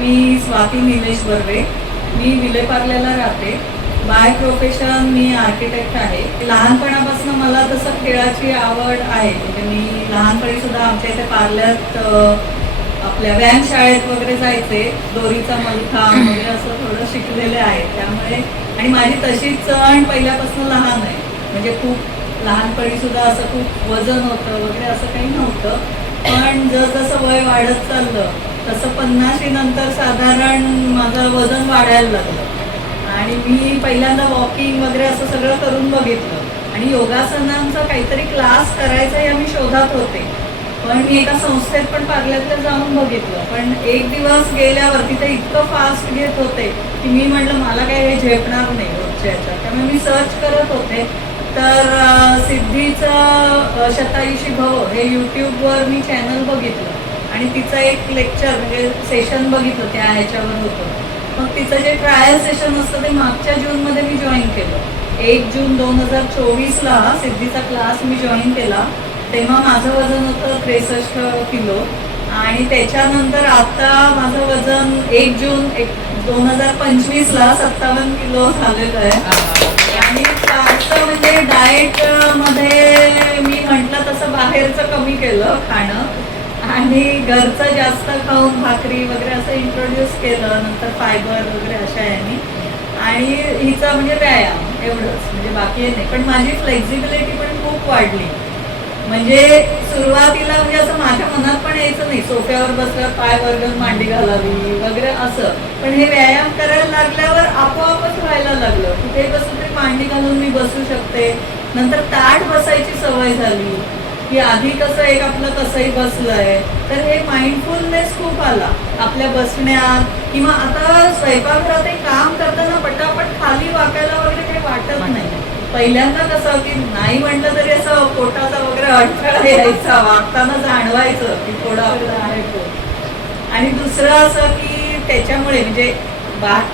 मी स्वाती निलेश बर्वे. मी विलेपार्ल्याला राहते. By profession me architect आहे. लहानपणापासून मला तसं खेळाची आवड आहे. म्हणजे मी लहानपणी सुद्धा आमच्या इथे पार्ल्यात आपल्या व्यायामशाळेत वगैरे जायचे. दोरीचा मलखांब वगैरे असं थोडं शिकलेले आहे. त्यामुळे आणि माझी तशी चण पहिल्यापासून लहान आहे. म्हणजे खूप लहानपणी सुद्धा असं खूप वजन होतं वगैरे असं काही नव्हतं. पण जसं वय वाढत चाललं तसं 50 नंतर साधारण माझं वजन वाढायला लागलं आणि मी पहिल्यांदा वॉकिंग वगैरे असं सगळं करून बघितलं आणि योगासनांचा काहीतरी क्लास करायचा या मी शोधात होते. पण मी एका संस्थेत पण पार्ल्यातलं जाऊन बघितलं. पण एक दिवस गेल्यावर तिथे इतकं फास्ट घेत होते की मी म्हटलं मला काय हे झेपणार नाही रोजच्या याच्यात. त्यामुळे मी सर्च करत होते तर सिद्धीचं शतायुषी भव हे यूट्यूबवर मी चॅनल बघितलं आणि तिचं एक लेक्चर म्हणजे सेशन बघितलं त्या ह्याच्यावर होतं. मग तिचं जे ट्रायल सेशन असतं ते मागच्या जूनमध्ये मी जॉईन केलं. 1 जून 2024ला सिद्धीचा क्लास मी जॉईन केला. तेव्हा माझं वजन होतं 63 किलो आणि त्याच्यानंतर आता माझं वजन 1 जून 2025ला 57 किलो झालेलं आहे. आणि असं म्हणजे डाएट मध्ये मी म्हटलं तसं बाहेरचं कमी केलं खाणं आणि घरचं जास्त खाऊन भाकरी वगैरे असं इंट्रोड्यूस केलं. नंतर फायबर वगैरे अशा यांनी आणि हिचा म्हणजे व्यायाम एवढंच. म्हणजे बाकी नाही. पण माझी फ्लेक्झिबिलिटी पण खूप वाढली. म्हणजे सुरुवातीला म्हणजे असं माझ्या मनात पण यायचं नाही सोफ्यावर बसल्यावर पाय वर्गन मांडी घालावी वगैरे असं. पण हे व्यायाम करायला लागल्यावर आपोआपच व्हायला लागलं. कुठे बसून तरी मांडी घालून मी बसू शकते. नंतर ताठ बसायची सवय झाली की आधी कसं एक आपलं कसंही बसलंय तर हे माइंडफुलनेस खूप आला आपल्या बसण्यात. किंवा आता स्वयंपाकघरात काम करताना पटापट खाली वाकायला वगैरे काही वाटत नाही. पहिल्यांदा कसं की नाही म्हटलं तरी असं पोटाचा वगैरे अडथळा यायचा. वागताना जाणवायचं की थोडं आपलं आहे पोट. आणि दुसरं असं की त्याच्यामुळे म्हणजे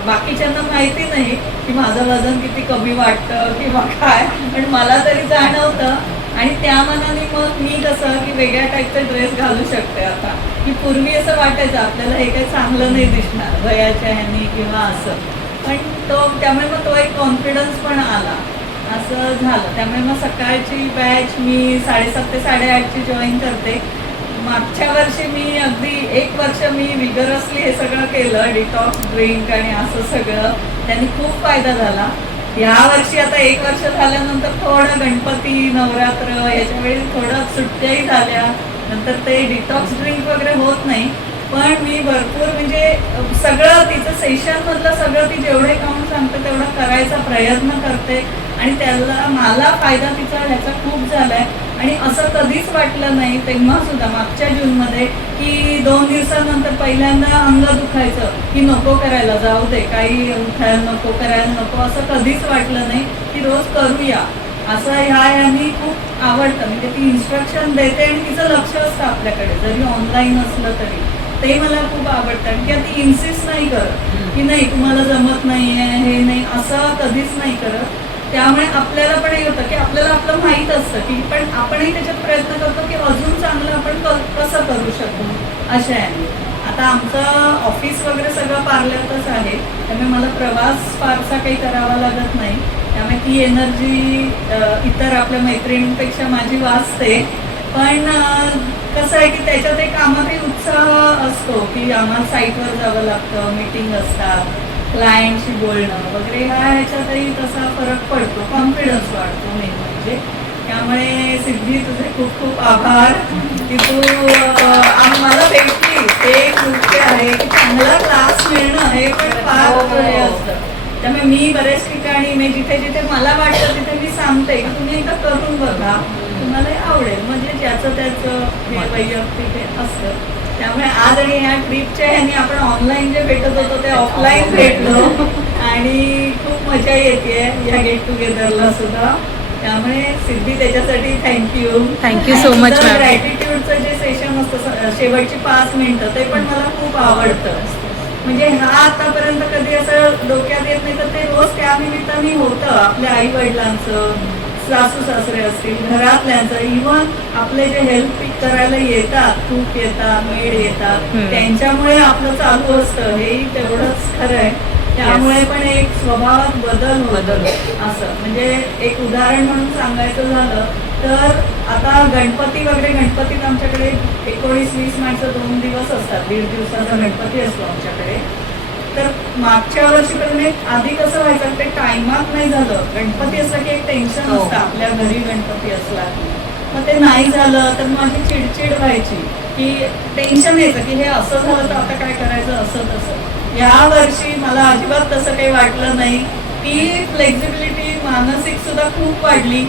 बाकीच्यांना माहिती नाही की माझं वजन किती कमी वाटतं किंवा काय, पण मला तरी जाणवतं. आणि त्या मनाने मग मी कसं की वेगळ्या टाईपचे ड्रेस घालू शकते आता. की पूर्वी असं वाटायचं आपल्याला हे काही चांगलं नाही दिसणार वयाच्या ह्यानी किंवा असं. पण त्यामुळे मग तो एक कॉन्फिडन्स पण आला असं झालं. त्यामुळे मग सकाळची बॅच मी 7:30 ते 8:30ची जॉईन करते. मागच्या वर्षी मी अगदी 1 वर्ष मी विगरसली हे सगळं केलं डिटॉक्स ड्रिंक आणि असं सगळं. त्यांनी खूप फायदा झाला. ह्या वर्षी आता 1 वर्ष झाल्यानंतर थोडं गणपती नवरात्र याच्या वेळी थोडं सुट्ट्याही झाल्या. नंतर ते डिटॉक्स ड्रिंक वगैरे होत नाही. पण मी भरपूर म्हणजे सगळं तिचं सेशनमधलं सगळं ती जेवढे खाऊन सांगते तेवढं करायचा प्रयत्न करते आणि त्याला मला फायदा तिचा ह्याचा खूप झालाय. आणि असं कधीच वाटलं नाही तेव्हा सुद्धा मागच्या जूनमध्ये की 2 दिवसानंतर पहिल्यांदा अंग दुखायचं की नको करायला जाऊ दे काही उठायला नको करायला नको असं कधीच वाटलं नाही की रोज करूया असं. ह्यांनी खूप आवडतं म्हणजे ती इन्स्ट्रक्शन देते आणि तिचं लक्ष असतं आपल्याकडे जरी ऑनलाईन असलं तरी. ते मला खूप आवडतं की ती इन्सिस्ट नाही करत की नाही तुम्हाला जमत नाही आहे हे नाही असं कधीच नाही करत. त्यामुळे आपल्याला पण हे होतं की आपल्याला आपलं माहीत असतं की पण आपणही त्याच्यात प्रयत्न करतो की अजून चांगलं आपण कसं करू शकतो अशा आहे. आता आमचं ऑफिस वगैरे सगळं पार्ल्यातच आहे. त्यामुळे मला प्रवास फारसा काही करावा लागत नाही. त्यामुळे ती एनर्जी इतर आपल्या मैत्रिणींपेक्षा माझी वाचते. पण कसं आहे की त्याच्यात एक आम्हालाही उत्साह असतो की आम्हाला साईटवर जावं लागतं, मीटिंग असतात, क्लायंटशी बोलणं वगैरे ह्याच्यातही तसा फरक पडतो. कॉन्फिडन्स वाढतो मेन म्हणजे. त्यामुळे सिद्धी तुझे खूप खूप आभार की तू मला भेटली. ते एक मुख्य आहे की चांगला क्लास मिळणं हे पण फार हे असतं. त्यामुळे मी बऱ्याच ठिकाणी मी जिथे जिथे मला वाटतं तिथे मी सांगते की तुम्ही एकदा करून बघा तुम्हाला आवडेल. म्हणजे ज्याचं त्याचं हे वैयक्तिक हे असतं. त्यामुळे आज आणि ह्या ट्रिपच्या ह्यानी आपण ऑनलाईन जे भेटत होतो ते ऑफलाईन भेटलो आणि खूप मजा येते या गेट टुगेदरला सुद्धा. त्यामुळे सिद्धी त्याच्यासाठी थँक्यू सो मच. ग्रॅटिट्यूडचं जे सेशन असतं शेवटची 5 मिनिटं ते पण मला खूप आवडतं. म्हणजे हा आतापर्यंत कधी असं डोक्यात येत नाही तर ते रोज त्या निमित्ताने होतं. आपल्या आई वडिलांचं सासू सासरे असतील, घरातल्यांचं, इव्हन आपले जे हेल्प करायला येतात, कुक येतात, मेड येतात, त्यांच्यामुळे आपलं चालू असतं, हेही तेवढंच खरं आहे. त्यामुळे पण एक स्वभावात बदल असं. म्हणजे एक उदाहरण म्हणून सांगायचं झालं तर आता गणपती वगैरे, गणपतीत आमच्याकडे 19-20 माणसं 2 दिवस असतात, 1.5 दिवसाचा गणपती असतो आमच्याकडे. तर मागच्या वर्षीपर्यंत आधी कसं व्हायचं, ते टायमात नाही झालं, गणपती असला की एक टेन्शन असतं आपल्या घरी, गणपती असला की मग ते नाही झालं तर माझी चिडचिड व्हायची, की टेन्शन यायचं की हे असं झालं तर आता काय करायचं, असं तसं. या वर्षी मला अजिबात तसं काही वाटलं नाही. ती फ्लेक्झिबिलिटी मानसिक सुद्धा खूप वाढली